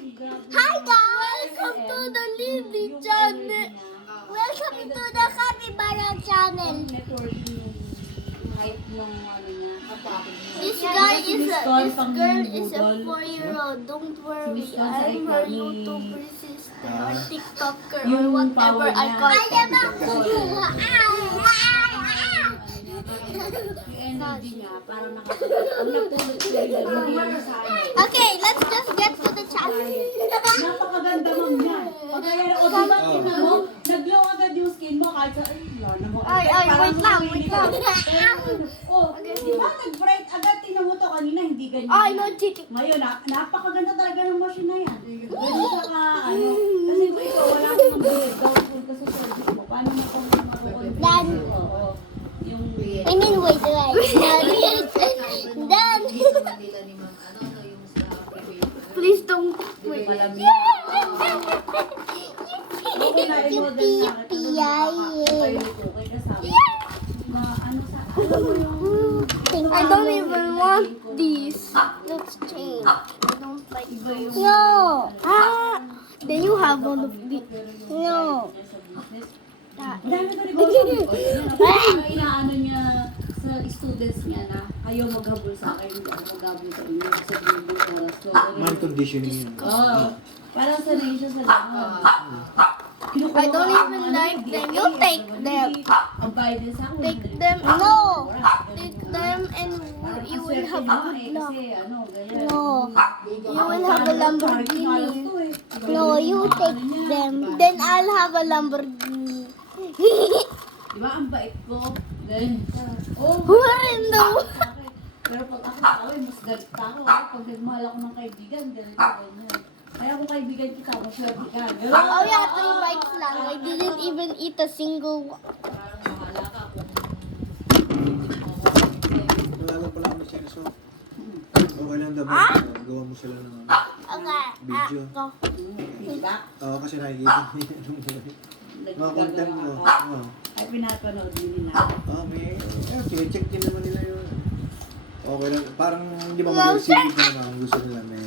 Hi guys! Welcome to the Lily channel. Welcome to the Capybara channel. This girl is a 4-year-old. Don't worry, I'm her YouTuber sister or TikToker or whatever I call it. Okay, let's just get to the channel. Napakaganda ma'am yan. Pagkaya o diba, tingnan mo, nag-glow agad yung skin mo kahit sa, Ay, wait lang. Oh, diba nag-bright agad, tingnan mo to kanina, hindi ganyan. Ay, no, chichi. Ngayon, napakaganda talaga ng machine na yan. Ganun ka ano, kasi kung ikaw wala kang mag-build, doubtful ka sa service mo, paano mo kung makukontrol? Dan. Oo, yung I mean, wait. Dan. Please don't wait. malamig. I don't even want these. Let's change. I don't like those. No. Then you have one of these. No. Inaano niya sa students niya na ayaw maghabol sa akin, hindi ako maghabol sa inyo sa Google oras ko. Man conditioning yun. Parang sanay siya sa damo. I don't even like them. You take them. Ang bayad din sa akin. Take them. No. Take them and you will have a good luck. Kasi ano, ganyan. No. You will have a Lamborghini. No, you take them. Then I'll have a Lamborghini. Diba ang bait ko? Ganyan. Oh, Where in the pero pag ako sa away, mas galit pa ako. Pag nagmahal ako ng kaibigan, galit ako ganyan. Kaya kung kaibigan kita, maswerte ka. Oh yeah, 3 bites lang. I didn't even eat a single one. Parang mahala ka kung Wala lang pala kami seryoso. Okay lang daw. Gawa mo sila ng Okay. video. Go. feedback. Oo, kasi nakikita niya yung mga content mo. Oo. Ay, pinapanood din nila. May check din naman nila yun. Okay lang. Parang hindi ba mag-receive na naman kung gusto nila may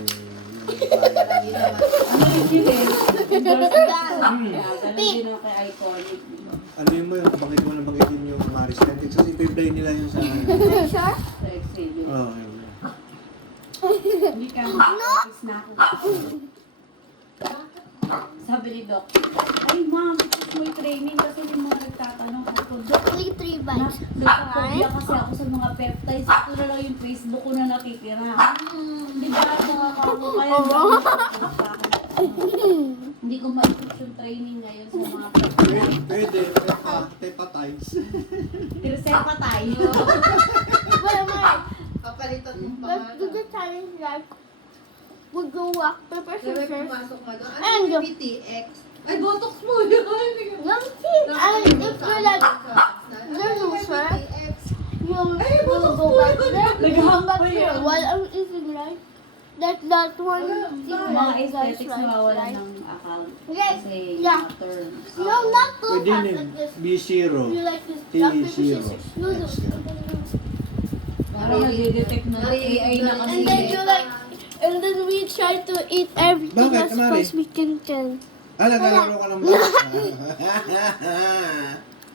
Ano yun eh? Endorse ka. Ganun din ako kay Iconic. ano yun mo yun? Bakit mo na banggitin yung Maris Tentex? Kasi i-play nila yun sa... Sure? Sa Xavier. Oo, yun. Hindi ka mag-office na ako. Sabi ni Doc, ay ma'am, may training kasi may mga nagtatanong ako. Doc, Only 3 bites. nagpapobya kasi ako sa mga peptides. Ito na lang yung Facebook ko na nakikira. Di ba? Nakakako kaya hindi ko ma-equip yung training ngayon sa mga peptides. Pwede. Tepatides. Tirsepa tayo. Papalitan mo pa Let's do the challenge guys. We'll go walk paper Pero scissors. pumasok ka doon. And Ano go. yung PTX? Ay, botox mo yun! Let's see. And if you're like the loser, you'll go back there. You come back here while I'm eating, right? That one thing Mga that you guys aesthetics like, nawawala right? ng account. Yes. Kasi Yeah. yung terms. No, not two Pwede halves yun. like this. B0. You like this. Rock, paper, T0. scissors. You do. Parang nade-detect na AI na kasi. And then you like, and then we try to eat everything Bakit, as Mari? fast as we can. Naglalaro ka lang ba?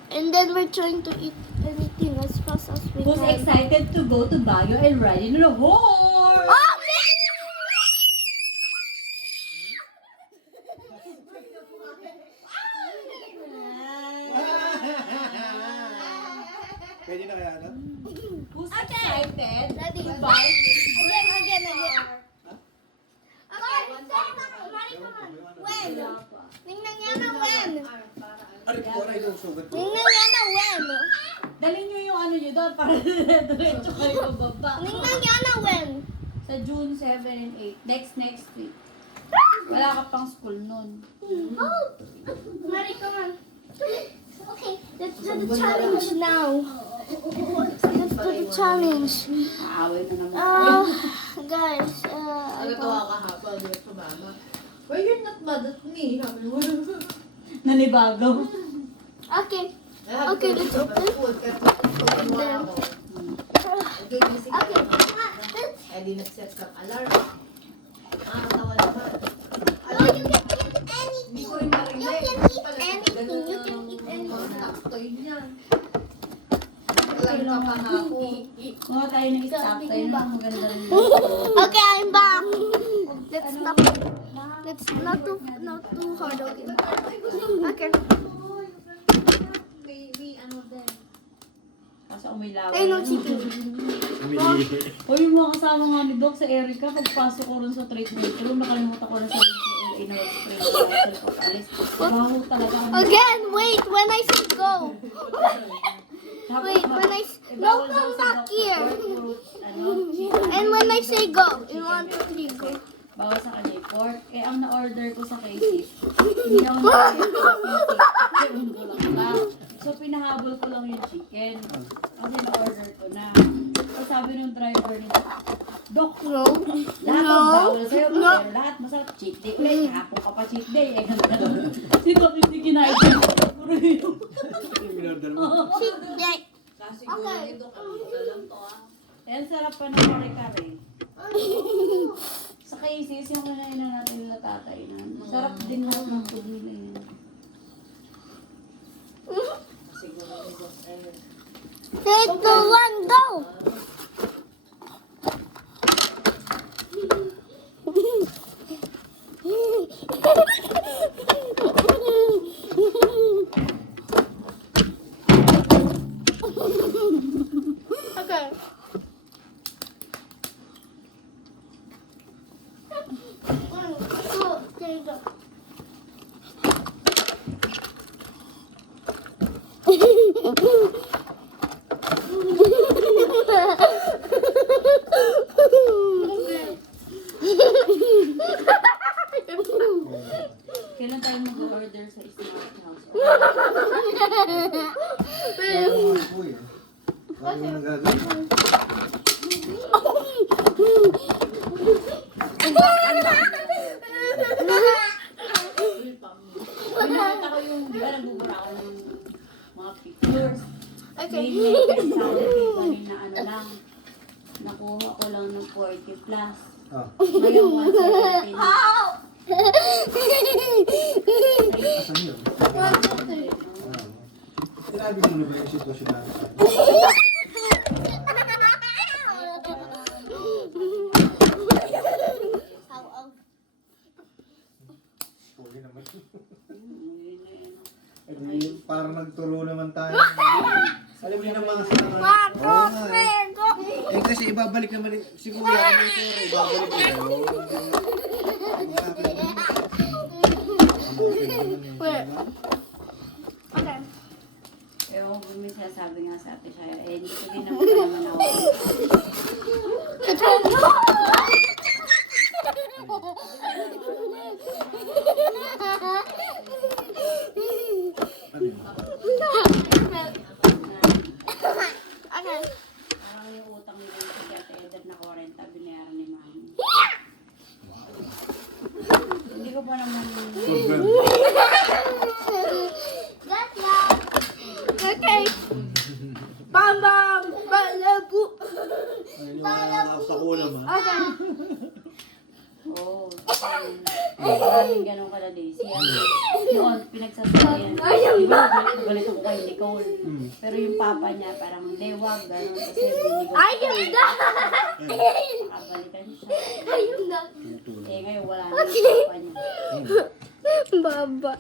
And then we're trying to eat anything as fast as we Who's can. excited to go to Baguio and ride in a horse? Oh, me! Pwede na kaya ano? Who's excited Ready? to buy Again. Okay, when? Tingnan niya na when. Aray ko, aray ko, sugat ko. Tingnan niya na when. Dalhin nyo yung ano nyo doon para diretso kayo bababa. Tingnan niya na when. Sa June 7 and 8. Next week. Wala ka pang school nun. Oh, Mari, come on. Okay, let's do the challenge now. Let's do the challenge. Maaway na naman. Guys, Nagatawa ka habang yung sumama. Well, you're not mad at me. Sabi mo. Nanibagaw. okay. Okay, let's do this. And then, Gigising ka okay. naman. Eh, di nag-set kang alarm. Nakakatawa naman. lang. kahapon. Mga tayo ng stock, tayo na maganda rin. Okay, I'm back. Let's not too hard. Okay. Okay. May ano din. Kaso umilaw. Ay, no chicken. Umilihi. O yung mga kasama nga ni Doc sa Erica, pagpasok ko rin sa treatment room, nakalimutan ko na sa LA na mag-spray sa pag-alis. Baho talaga. Again, wait, when I say go. Wait, when I no, come back here. And when I say go, in 1, 2, 3, go. Bawa sa kanya yung pork. Eh, ang na-order ko sa cases, hindi ako na So, pinahabol ko lang yung chicken. Kasi na-order ko na. So, sabi ng driver niya, Dok, No. lahat No. ng bawal sa'yo, No. pero lahat masarap. Cheat day ulit, kahapon ka pa cheat day. Eh, ganun. Si Dok, hindi kinain ko. Puro yun. Yung in-order mo. Yeah. Kasi siguro nito kanina lang to ah. Eh, ang sarap pa ng kare-kare. Sa cases, yung kinain na natin na tatay na. Sarap din lahat ng food nila yun. Siguro nito eh. 3, 2, 1, go. Okay. There you go. Kailan tayo mag-order sa Smart House? Uy. Lagi mo nagagawin. Pinakita ko yung, di ba, nagbubura ako ng mga pictures. Okay. May makers sa akin na ano lang. Nakuha ko lang ng 40 plus. Ah. Ngayon, 117. Asan yun? Sinabi mo na ba yung sitwasyon natin? Pogi naman. Ay, parang nagturo naman tayo. Alam mo yung mga sinabi. Oo nga eh. Eh kasi ibabalik naman si Kuya ano ito, ibabalik ko kayo. Okay. Pero kung may sinasabi nga sa ate siya, eh, hindi ko din naman ako. Ano yun? Okay. Parang yung utang nila yung si Ate Eder na 40, binayaran ni Mami. Hindi ko pa naman... Sobrang. Okay. Bam bam balabu. Ayun yung nakakap sa kulam ha. Okay. Oo. Maraming ganun ka na din. Siya, noon, pinagsasabihan. Diba, galit ako kay Nicole. Pero yung papa niya, parang hindi, wag, ganun. Kasi hindi ko. Ayun na. Nakabalikan siya. Ayun na. Eh, ngayon wala na yung papa niya. Baba.